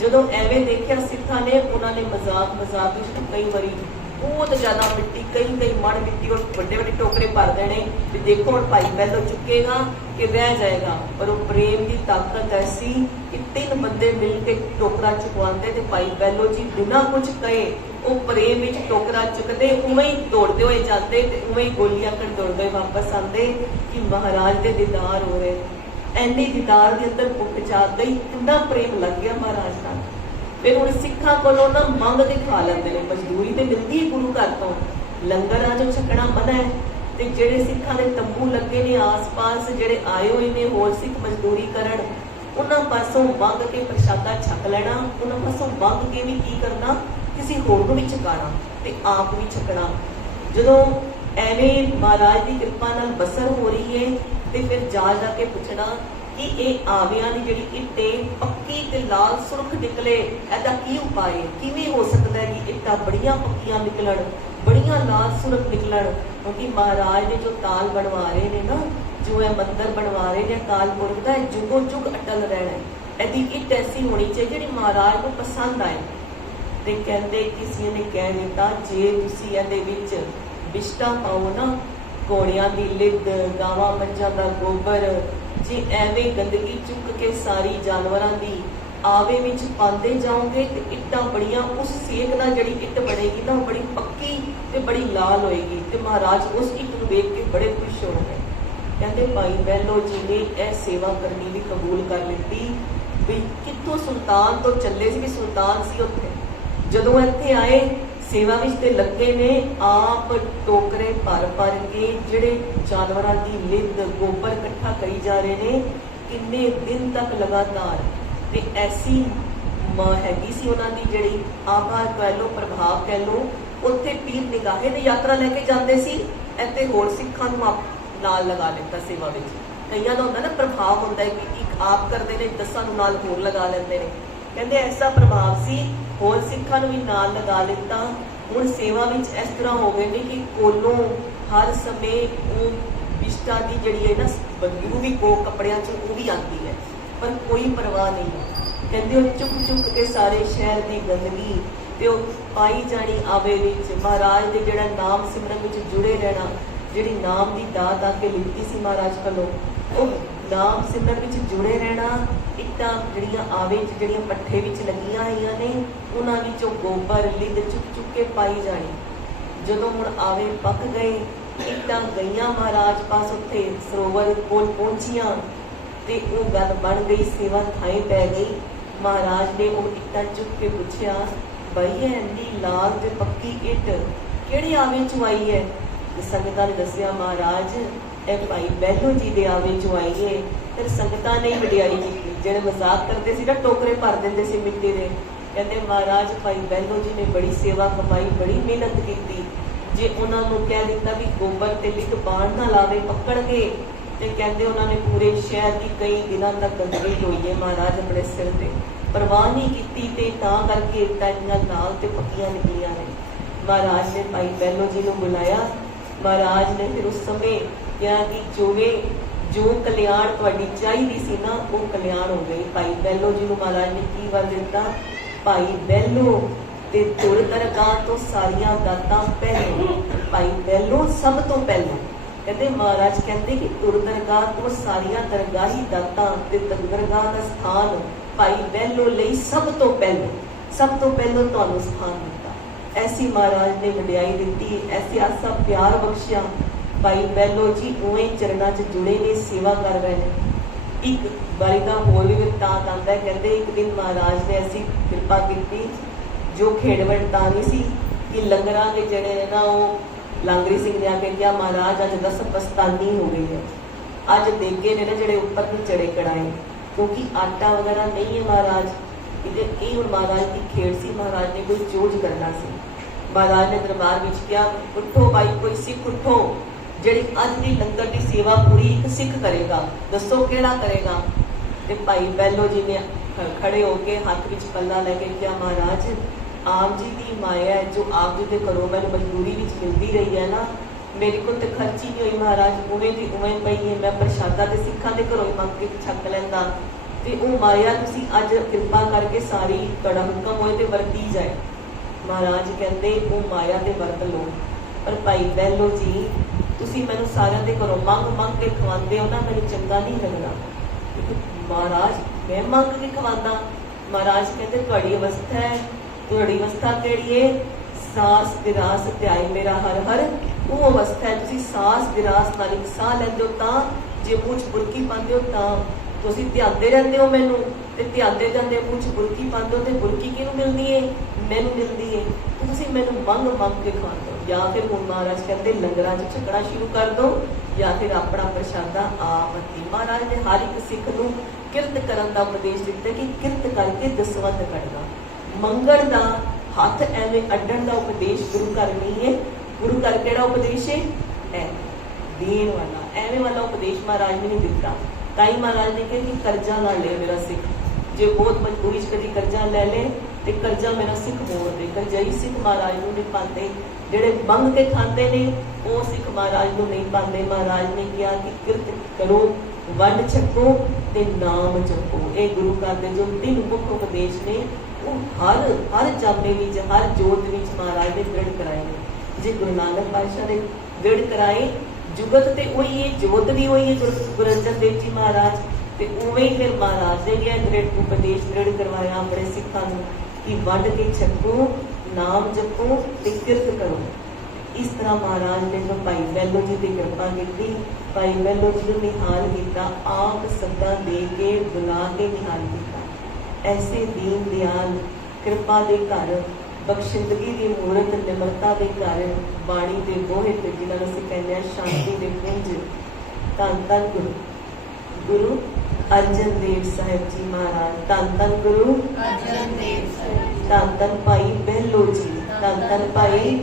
जो एवं देखा सिखा ने उन्होंने मजाक मजाक कई बारी बहुत ज्यादा मिट्टी कई मण मिट्टी और बड़े बड़े टोकरे भर देने भी देखो हम भाई पहलो चुकेगा कि रह जाएगा। पर वो प्रेम की ताकत ऐसी कि 3 बंदे मिल के टोकरा चुकवाते थे, भाई पहलो जी बिना कुछ कहे वो प्रेम में टोकरा चुकते उवें ही दौड़ते हुए जाते, उवें ही गोलियां कर दौड़ते वापस आते कि महाराज के दीदार हो रहे। एने दीदार के अंदर पुट जाते ही कितना प्रेम लग गया महाराज का। फिर हम सिखा को ना मंग के खा लेंगे ने, मजदूरी तो मिलती है गुरु घर तो, लंगर आ जो छकना मना है। तो जेडे सिखा के तंबू लगे ने आस पास जेडे आए हुए ने होर सिख मजदूरी करन, उन्होंने पासों मंग के प्रशादा छक लेना, उन्होंने पासों मंग के भी की करना ਕਿਸੇ ਹੋਰ ਨੂੰ ਵੀ ਛਕਾਣਾ ਤੇ ਆਪ ਵੀ ਛਕਣਾ। ਜਦੋਂ ਐਵੇਂ ਮਹਾਰਾਜ ਦੀ ਕਿਰਪਾ ਨਾਲ ਬਸਰ ਹੋ ਰਹੀ ਹੈ ਤੇ ਫਿਰ ਜਾ ਕੇ ਪੁੱਛਣਾ ਕਿ ਇਹ ਆਵਿਆਂ ਦੀ ਜਿਹੜੀ ਇੱਟ ਪੱਕੀ ਤੇ ਲਾਲ ਸੁਰਖ ਨਿਕਲੇ, ਇਹਦਾ ਕੀ ਉਪਾਅ ਹੈ? ਕਿਵੇਂ ਹੋ ਸਕਦਾ ਹੈ ਕਿ ਇੱਟਾਂ ਬੜੀਆਂ ਪੱਕੀਆਂ ਨਿਕਲਣ, ਬੜੀਆਂ ਲਾਲ ਸੁਰਖ ਨਿਕਲਣ? ਕਿਉਂਕਿ ਮਹਾਰਾਜ ਨੇ ਜੋ ਤਾਲ ਬਣਵਾ ਰਹੇ ਨੇ ਨਾ, ਜੋ ਇਹ ਮੰਦਰ ਬਣਵਾ ਰਹੇ ਨੇ ਅਕਾਲ ਪੁਰਖ ਦਾ, ਇਹ ਜੁਗੋ ਜੁਗ ਅਟਲ ਰਹਿਣਾ ਹੈ। ਇਹਦੀ ਇੱਟ ਐਸੀ ਹੋਣੀ ਚਾਹੀਦੀ ਜਿਹੜੀ ਮਹਾਰਾਜ ਨੂੰ ਪਸੰਦ ਆਏ। ਤੇ ਕਹਿੰਦੇ ਕਿਸੇ ਨੇ ਕਹਿ ਦਿੱਤਾ ਜੇ ਤੁਸੀਂ ਇਹਦੇ ਵਿੱਚ ਬਿਸ਼ਟਾ ਪਾਓ ਨਾ, ਘੋੜਿਆਂ ਦੀ ਲਿੱਦ, ਗਾਵਾਂ ਮੱਝਾਂ ਦਾ ਗੋਬਰ, ਜੇ ਐਵੇਂ ਗੰਦਗੀ ਚੁੱਕ ਕੇ ਸਾਰੀ ਜਾਨਵਰਾਂ ਦੀ ਆਵੇ ਵਿੱਚ ਪਾਉਂਦੇ ਜਾਓਗੇ ਤੇ ਇੱਟਾਂ ਬੜੀਆਂ, ਉਸ ਸੇਕ ਨਾਲ ਜਿਹੜੀ ਇੱਟ ਬਣੇਗੀ ਨਾ ਬੜੀ ਪੱਕੀ ਤੇ ਬੜੀ ਲਾਲ ਹੋਏਗੀ। ਤੇ ਮਹਾਰਾਜ ਉਸ ਇੱਟ ਨੂੰ ਵੇਖ ਕੇ ਬੜੇ ਖੁਸ਼ ਹੋ ਗਏ। ਕਹਿੰਦੇ ਭਾਈ ਬਹਿਲੋ ਜੀ ਨੇ ਇਹ ਸੇਵਾ ਕਰਨੀ ਵੀ ਕਬੂਲ ਕਰ ਲਿੱਤੀ। ਵੀ ਕਿੱਥੋਂ ਸੁਲਤਾਨ ਤੋਂ ਚੱਲੇ ਸੀ, ਵੀ ਸੁਲਤਾਨ ਸੀ ਉੱਥੇ, ਜਦੋਂ ਇੱਥੇ ਆਏ ਸੇਵਾ ਵਿੱਚ ਤੇ ਲੱਗੇ ਨੇ, ਆਪ ਟੋਕਰੇ ਭਰ ਭਰ ਕੇ ਜਿਹੜੇ ਜਾਨਵਰਾਂ ਦੀ ਲਿੱਦ ਗੋਬਰ ਇਕੱਠਾ ਕਰੀ ਜਾ ਰਹੇ ਨੇ, ਕਿੰਨੇ ਦਿਨ ਤੱਕ ਲਗਾਤਾਰ। ਤੇ ਐਸੀ ਹੈਗੀ ਸੀ ਉਹਨਾਂ ਦੀ ਜਿਹੜੀ ਆਭਾ ਕਹਿ ਲਓ, ਪ੍ਰਭਾਵ ਕਹਿ ਲਓ। ਉੱਥੇ ਪੀਰ ਨਿਗਾਹੇ ਦੀ ਯਾਤਰਾ ਲੈ ਕੇ ਜਾਂਦੇ ਸੀ, ਇੱਥੇ ਹੋਰ ਸਿੱਖਾਂ ਨੂੰ ਨਾਲ ਲਗਾ ਲਿੱਤਾ ਸੇਵਾ ਵਿੱਚ। ਕਈਆਂ ਦਾ ਹੁੰਦਾ ਨਾ ਪ੍ਰਭਾਵ ਹੁੰਦਾ ਹੈ ਕਿ ਇੱਕ ਆਪ ਕਰਦੇ ਨੇ, 10 ਨੂੰ ਨਾਲ ਹੋਰ ਲਗਾ ਲੈਂਦੇ ਨੇ। ਕਹਿੰਦੇ ਐਸਾ ਪ੍ਰਭਾਵ ਸੀ, ਹੋਰ ਸਿੱਖਾਂ ਨੂੰ ਵੀ ਨਾਲ ਲਗਾ ਲਿੱਤਾ। ਹੁਣ ਸੇਵਾ ਵਿੱਚ ਇਸ ਤਰ੍ਹਾਂ ਹੋ ਗਏ ਨੇ ਕਿ ਕੋਲੋਂ ਹਰ ਸਮੇਂ ਉਹ ਬਿਸ਼ਟਾ ਦੀ ਜਿਹੜੀ ਹੈ ਨਾ ਬਦਬੂ ਵੀ ਕੋ ਕੱਪੜਿਆਂ 'ਚ ਉਹ ਵੀ ਆਉਂਦੀ ਹੈ, ਪਰ ਕੋਈ ਪਰਵਾਹ ਨਹੀਂ। ਕਹਿੰਦੇ ਉਹ ਚੁੱਕ ਚੁੱਕ ਕੇ ਸਾਰੇ ਸ਼ਹਿਰ ਦੀ ਗੰਦਗੀ ਤੇ ਉਹ ਪਾਈ ਜਾਣੀ ਆਵੇ ਵਿੱਚ। ਮਹਾਰਾਜ ਦੇ ਜਿਹੜਾ ਨਾਮ ਸਿਮਰਨ ਵਿੱਚ ਜੁੜੇ ਰਹਿਣਾ, ਜਿਹੜੀ ਨਾਮ ਦੀ ਦਾਤ ਆ ਕੇ ਲਿੱਤੀ ਸੀ ਮਹਾਰਾਜ ਕੋਲੋਂ, ਉਹ ਨਾਮ ਸਿਮਰਨ ਵਿੱਚ ਜੁੜੇ ਰਹਿਣਾ। ਇੱਟਾਂ ਜਿਹੜੀਆਂ ਆਵੇ 'ਚ ਜਿਹੜੀਆਂ ਪੱਠੇ ਵਿੱਚ ਲੱਗੀਆਂ ਹੋਈਆਂ ਨੇ, ਉਹਨਾਂ ਵਿੱਚੋਂ ਗੋਬਰ ਲਿੱਦ ਚੁੱਕ ਚੁੱਕ ਕੇ ਪਾਈ ਜਾਣੀ। ਜਦੋਂ ਹੁਣ ਆਵੇ ਪੱਕ ਗਏ, ਇੱਟਾਂ ਗਈਆਂ ਮਹਾਰਾਜ ਪਾਸ, ਉੱਥੇ ਸਰੋਵਰ ਕੋਲ ਪਹੁੰਚੀਆਂ ਤੇ ਉਹ ਗੱਲ ਬਣ ਗਈ, ਸੇਵਾ ਥਾਈ ਪੈ ਗਈ। ਮਹਾਰਾਜ ਨੇ ਉਹ ਇੱਟਾਂ ਚੁੱਕ ਕੇ ਪੁੱਛਿਆ, ਬਈ ਇਹ ਇੰਨੀ ਲਾਲ ਤੇ ਪੱਕੀ ਇੱਟ ਕਿਹੜੀ ਆਵੇ 'ਚੋਂ ਆਈ ਹੈ? ਤੇ ਸੰਗਤਾਂ ਨੇ ਦੱਸਿਆ, ਮਹਾਰਾਜ ਇਹ ਭਾਈ ਬਹਿਲੋ ਜੀ ਦੇ ਆਵੇ 'ਚੋਂ ਆਈ ਹੈ। ਫਿਰ ਸੰਗਤਾਂ ਨੇ ਵਡਿਆਈ ਕੀਤੀ, ਜਿਹੜੇ ਮਜ਼ਾਕ ਕਰਦੇ ਸੀ ਨਾ, ਟੋਕਰੇ ਭਰ ਦਿੰਦੇ ਸੀ ਮਿੱਟੀ ਦੇ। ਕਹਿੰਦੇ ਮਹਾਰਾਜ ਭਾਈ ਬਹਿਲੋ ਜੀ ਨੇ ਬੜੀ ਸੇਵਾ ਕਮਾਈ, ਬੜੀ ਮਿਹਨਤ ਕੀਤੀ। ਜੇ ਉਹਨਾਂ ਨੂੰ ਕਹਿ ਦਿੱਤਾ ਵੀ ਗੋਬਰ ਤੇ ਲਿੱਦ ਬਾਣ ਨਾ ਲਾਵੇ, ਪਕੜਗੇ, ਤੇ ਕਹਿੰਦੇ ਉਹਨਾਂ ਨੇ ਪੂਰੇ ਸ਼ਹਿਰ ਦੀ ਕਈ ਦਿਨਾਂ ਤੱਕ ਗੰਦਗੀ ਹੋਈ ਹੈ ਮਹਾਰਾਜ ਆਪਣੇ ਸਿਰ ਤੇ, ਪਰਵਾਹ ਨਹੀਂ ਕੀਤੀ। ਤੇ ਤਾਂ ਕਰਕੇ ਇੱਟਾਂ ਨਾਲ ਤੇ ਪੱਕੀਆਂ ਨਿਕਲੀਆਂ ਨੇ। ਮਹਾਰਾਜ ਨੇ ਭਾਈ ਬਹਿਲੋ ਜੀ ਨੂੰ ਬੁਲਾਇਆ। ਮਹਾਰਾਜ ਨੇ ਫਿਰ ਉਸ ਸਮੇਂ ਕਿਹਾ ਕਿ ਜੋ ਕਲਿਆਣ ਤੁਹਾਡੀ ਚਾਹੀਦੀ ਸੀ ਨਾ, ਉਹ ਕਲਿਆਣ ਹੋ ਗਈ। ਭਾਈ ਬਹਿਲੋ ਜੀ ਨੂੰ ਮਹਾਰਾਜ ਨੇ ਕੀ ਵਰ ਦਿੱਤਾ? ਭਾਈ ਬਹਿਲੋ ਤੇ ਤੁਰ ਦਰਗਾਹ ਤੋਂ ਸਾਰੀਆਂ ਦਾਤਾਂ ਪਹਿਲੋਂ। ਭਾਈ ਬਹਿਲੋ ਸਭ ਤੋਂ ਪਹਿਲਾਂ। ਕਹਿੰਦੇ ਮਹਾਰਾਜ ਕਹਿੰਦੇ ਕਿ ਤੁਰ ਦਰਗਾਹ ਤੋਂ ਸਾਰੀਆਂ ਦਰਗਾਹੀ ਦਾਤਾਂ ਤੇ ਦਰਗਾਹ ਦਾ ਸਥਾਨ ਭਾਈ ਬਹਿਲੋ ਲਈ ਸਭ ਤੋਂ ਪਹਿਲਾਂ ਤੁਹਾਨੂੰ ਸਥਾਨ ਦਿੱਤਾ। ਐਸੀ ਮਹਾਰਾਜ ਨੇ ਵਡਿਆਈ ਦਿੱਤੀ, ਐਸੀ ਆਸਾ ਪਿਆਰ ਬਖਸ਼ਿਆ। ਭਾਈ ਬਹਿਲੋ ਜੀ ਉਵੇਂ ਚਰਨਾਂ 'ਚ ਜੁੜੇ ਨੇ, ਸੇਵਾ ਕਰ ਰਹੇ ਨੇ। ਇੱਕ ਵਾਰੀ ਦਾ ਹੋਰ ਵੀ ਵਰਤਾਂਤ ਆਉਂਦਾ ਹੈ। ਕਹਿੰਦੇ ਇੱਕ ਦਿਨ ਮਹਾਰਾਜ ਨੇ ਐਸੀ ਕਿਰਪਾ ਕੀਤੀ, ਜੋ ਖੇਡ ਵਰਤਾਨੀ ਸੀ ਕਿ ਲੰਗਰਾਂ ਦੇ ਜਿਹੜੇ ਨੇ ਨਾ, ਉਹ ਲਾਂਗਰੀ ਸਿੰਘ ਨੇ ਆ ਕੇ ਕਿਹਾ, ਮਹਾਰਾਜ ਅੱਜ 10 ਪਸਤਾਨੀ ਹੋ ਗਈ ਹੈ। ਅੱਜ ਦੇਗੇ ਨੇ ਨਾ ਜਿਹੜੇ ਉੱਪਰ ਨੂੰ ਚੜੇ ਕੜਾਏ, ਕਿਉਂਕਿ ਆਟਾ ਵਗੈਰਾ ਨਹੀਂ ਹੈ ਮਹਾਰਾਜ। ਇਹ ਹੁਣ ਮਹਾਰਾਜ ਦੀ ਖੇਡ ਸੀ, ਮਹਾਰਾਜ ਨੇ ਕੋਈ ਚੋਜ ਕਰਨਾ ਸੀ। ਮਹਾਰਾਜ ਨੇ ਦਰਬਾਰ ਵਿੱਚ ਕਿਹਾ, ਉੱਠੋ ਭਾਈ, ਕੋਈ ਸਿੱਖ ਉੱਠੋ, ਜਿਹੜੀ ਅੱਜ ਦੀ ਲੰਗਰ ਦੀ ਸੇਵਾ ਪੂਰੀ ਇੱਕ ਸਿੱਖ ਕਰੇਗਾ, ਦੱਸੋ ਕਿਹੜਾ ਕਰੇਗਾ? ਤੇ ਭਾਈ ਬਹਿਲੋ ਜੀ ਨੇ ਖੜੇ ਹੋ ਕੇ ਹੱਥ ਵਿੱਚ ਪੱਲਾ ਲੈ ਕੇ ਕਿਹਾ, ਮਹਾਰਾਜ ਆਪ ਜੀ ਦੀ ਮਾਇਆ ਹੈ, ਜੋ ਆਪ ਜੀ ਦੇ ਘਰੋਂ ਮੈਨੂੰ ਮਜ਼ਦੂਰੀ ਵਿੱਚ ਮਿਲਦੀ ਰਹੀ ਹੈ ਨਾ, ਮੇਰੇ ਕੋਲ ਤੇ ਖਰਚੀ ਨਹੀਂ ਹੋਈ ਮਹਾਰਾਜ, ਉਵੇਂ ਦੀ ਉਵੇਂ ਪਈ ਹੈ। ਮੈਂ ਪ੍ਰਸ਼ਾਦਾ ਤੇ ਸਿੱਖਾਂ ਦੇ ਘਰੋਂ ਹੀ ਮੰਗ ਕੇ ਛਕ ਲੈਂਦਾ, ਤੇ ਉਹ ਮਾਇਆ ਤੁਸੀਂ ਅੱਜ ਕਿਰਪਾ ਕਰਕੇ ਸਾਰੀ ਤੁਹਾਡਾ ਹੁਕਮ ਹੋਏ ਤੇ ਵਰਤੀ ਜਾਏ। ਮਹਾਰਾਜ ਕਹਿੰਦੇ ਉਹ ਮਾਇਆ ਤੇ ਵਰਤ ਲਓ, ਪਰ ਭਾਈ ਬਹਿਲੋ ਜੀ ਤੁਸੀਂ ਮੈਨੂੰ ਸਾਰਿਆਂ ਦੇ ਘਰੋਂ ਮੰਗ ਕੇ ਖਵਾਉਂਦੇ ਹੋ ਨਾ, ਮੈਨੂੰ ਚੰਗਾ ਨਹੀਂ ਲੱਗਦਾ। ਮਹਾਰਾਜ ਮੈਂ ਮੰਗ ਕੇ ਖਵਾਉਂਦਾ? ਮਹਾਰਾਜ ਕਹਿੰਦੇ ਤੁਹਾਡੀ ਅਵਸਥਾ ਹੈ, ਤੁਹਾਡੀ ਅਵਸਥਾ ਕਿਹੜੀ ਹੈ? ਸਾਸ ਵਿਰਾਸ ਧਿਆਏ ਮੇਰਾ ਹਰ ਹਰ, ਉਹ ਅਵਸਥਾ ਹੈ। ਤੁਸੀਂ ਸਾਸ ਵਿਰਾਸ ਨਾਲ ਇੱਕ ਸਾਹ ਲੈਂਦੇ ਹੋ ਤਾਂ, ਜੇ ਮੂੰਹ 'ਚ ਬੁਰਕੀ ਪਾਉਂਦੇ ਹੋ ਤਾਂ। ਤੁਸੀਂ ਧਿਆਉਂਦੇ ਰਹਿੰਦੇ ਹੋ ਮੈਨੂੰ, ਤੇ ਧਿਆਉਂਦੇ ਜਾਂਦੇ ਮੂੰਹ 'ਚ ਬੁਰਕੀ ਪਾਉਂਦੇ ਹੋ, ਤੇ ਬੁਰਕੀ ਕਿਹਨੂੰ ਮਿਲਦੀ ਹੈ? ਮੈਨੂੰ ਮਿਲਦੀ ਹੈ। ਤੇ ਤੁਸੀਂ ਮੈਨੂੰ ਮੰਗ ਕੇ ਖਵਾਉਂਦੇ ਹੋ। ਜਾਂ ਫਿਰ ਹੁਣ ਮਹਾਰਾਜ ਕਹਿੰਦੇ ਲੰਗਰਾਂ 'ਚ ਛਕਣਾ ਸ਼ੁਰੂ ਕਰ ਦਿਓ, ਜਾਂ ਫਿਰ ਆਪਣਾ ਪ੍ਰਸ਼ਾਦਾ ਆਪ ਵਰਤੀ। ਮਹਾਰਾਜ ਨੇ ਹਰ ਇੱਕ ਸਿੱਖ ਨੂੰ ਕਿਰਤ ਕਰਨ ਦਾ ਉਪਦੇਸ਼ ਦਿੱਤਾ ਕਿ ਕਿਰਤ ਕਰਕੇ ਦਸਵੰਧ ਕੱਢਣਾ। ਮੰਗਣ ਦਾ हथ एवें अड्डण का उपदेश गुरु घर नहीं है। गुरु घर केड़ा उपदेश है देन वाला, एवें वाला उपदेश महाराज ने नहीं दिता। ताई महाराज ने कहा कि कर्जा ना ले मेरा सिख, जे बहुत मजबूरी कभी कर्जा ले ले तो कर्जा मेरा सिख मोड़ दे। करजाई सिख महाराज को नहीं पाते, जेड़े मंग के खाते ने वो सिख महाराज को नहीं पाते। महाराज ने कहा कि किरत करो, वंड छको ते नाम जपो। ये गुरु घर के जो 3 मुख उपदेश ने वो हर जामे विच हर जोत विच महाराज ने दृढ़ कराए ने। जे गुरु नानक पातशाह ने दृढ़ कराए, जुगत ते वही है, जोत भी वही है गुरु अर्जन देव जी महाराज, ते उवें ही फिर महाराज ने यह दृढ़ उपदेश दृढ़ करवाया अपने सिखां नूं कि वंड के छको, नाम जपो ते किरत करो। इस तरह महाराज ने जो भाई बैलो जी की कृपा की, भाई बैलो जी को निहाल किया, आप सदा दे के बुला के निहाल किया। ऐसे दीन दयाल कृपा के घर, बख्शिंदगी की मूरत, निमरता के घर, बाणी के बोहे ते जिन्होंने असीं कहने शांति के पुंज, धन धन गुरु अर्जन देव साहिब जी महाराज, धन धन गुरु अर्जन देव साहिब, धन धन भाई बहलो जी, धन धन भाई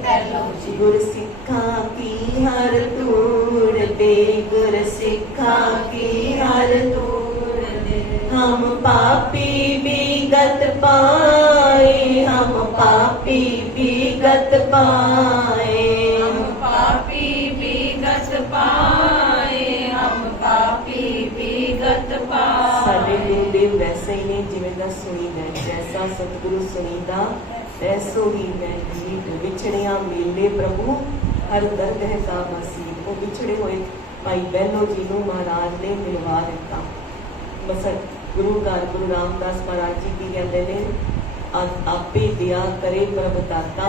गुर सिखा की हर तूड़ दे, गुर सिखा की हर तूड़ दे। हम पापी विगत पाए, हम पापी विगत पाए, हम पापी विगत पाए, हम पापी विगत पाए। साडे गुरुदेव वैसे ही ने जिवें दा सुनीदा, जैसा सतगुरु सुनीदा ऐसो ही मैं गीत। विछड़िया मेले प्रभु हर दर्द है तामसी। वो बिछड़े हुए भाई बहलो जी को महाराज ने मिलवा दिता। बस गुरु घर गुरु रामदास महाराज जी की कहते हैं आपे दया करे प्रभ दाता,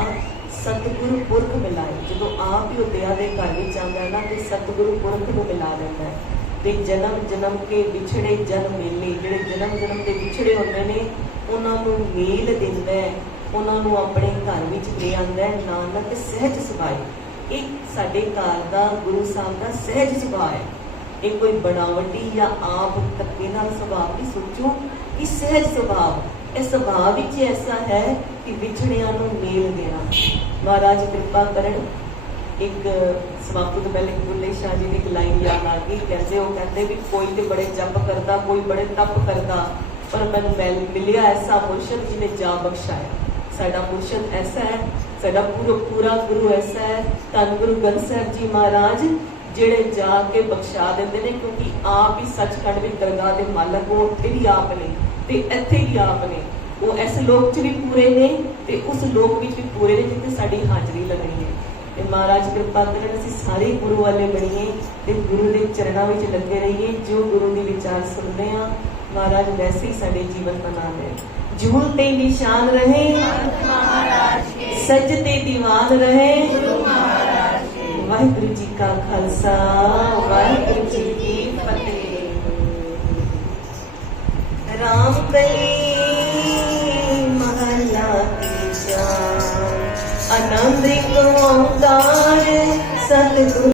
सतगुरु पुरख मिलाए। जो आप ही दया के घर में आता है ना तो सतगुरु पुरख को मिला देता है। तो जन्म जन्म के विछड़े जन्म मेले, जो जन्म जन्म के विछड़े होते हैं उन्होंने मेल देता है, उन्होंने अपने घर में ले आता है। नानक सहज सुभाए। एक साडे काल का गुरु साहब का सहज सुभाव है। एक कोई बनावटी या आप धक्के नाल सुभाव नहीं सोचो कि सहज सुभाव। इस सुभाव विच ऐसा है कि विछड़ियां नूं मेल देना। महाराज कृपा करन। एक समाप्त तो पहले बुल्ले शाह जी की एक लाइन याद आ गई, कहते भी कोई तो बड़े जप करता, कोई बड़े तप करता, पर मैनूं मिलिया ऐसा मुर्शद जिन्हें जा बख्शाया। साडा मुर्शद ऐसा है, साडा पूरा गुरु ऐसा है, धन गुरु ग्रंथ साहिब जी महाराज जेड़े जाके बख्शा देंदे ने, क्योंकि आप ही सचखंड विच दरगाह दे मालक हो, उत्थे भी आप ने ते इत्थे भी आप ने। वो इस लोक च भी पूरे ने ते उस लोक विच भी पूरे ने जिथे साडी हाजरी लगनी है। ते महाराज कृपा करन असीं सारे गुरु वाले बणीए ते गुरु दे चरणों विच लगे रहिए। जो गुरु दे विचार सुनते हैं महाराज वैसे ही साडे जीवन बना ले। झूलते निशान रहे सजते दीवान रहे। वाहिगुरु जी का खालसा, वाहिगुरु जी की फतेह। राम कली महला तीजा, आनंद को अवतार सतगुरु।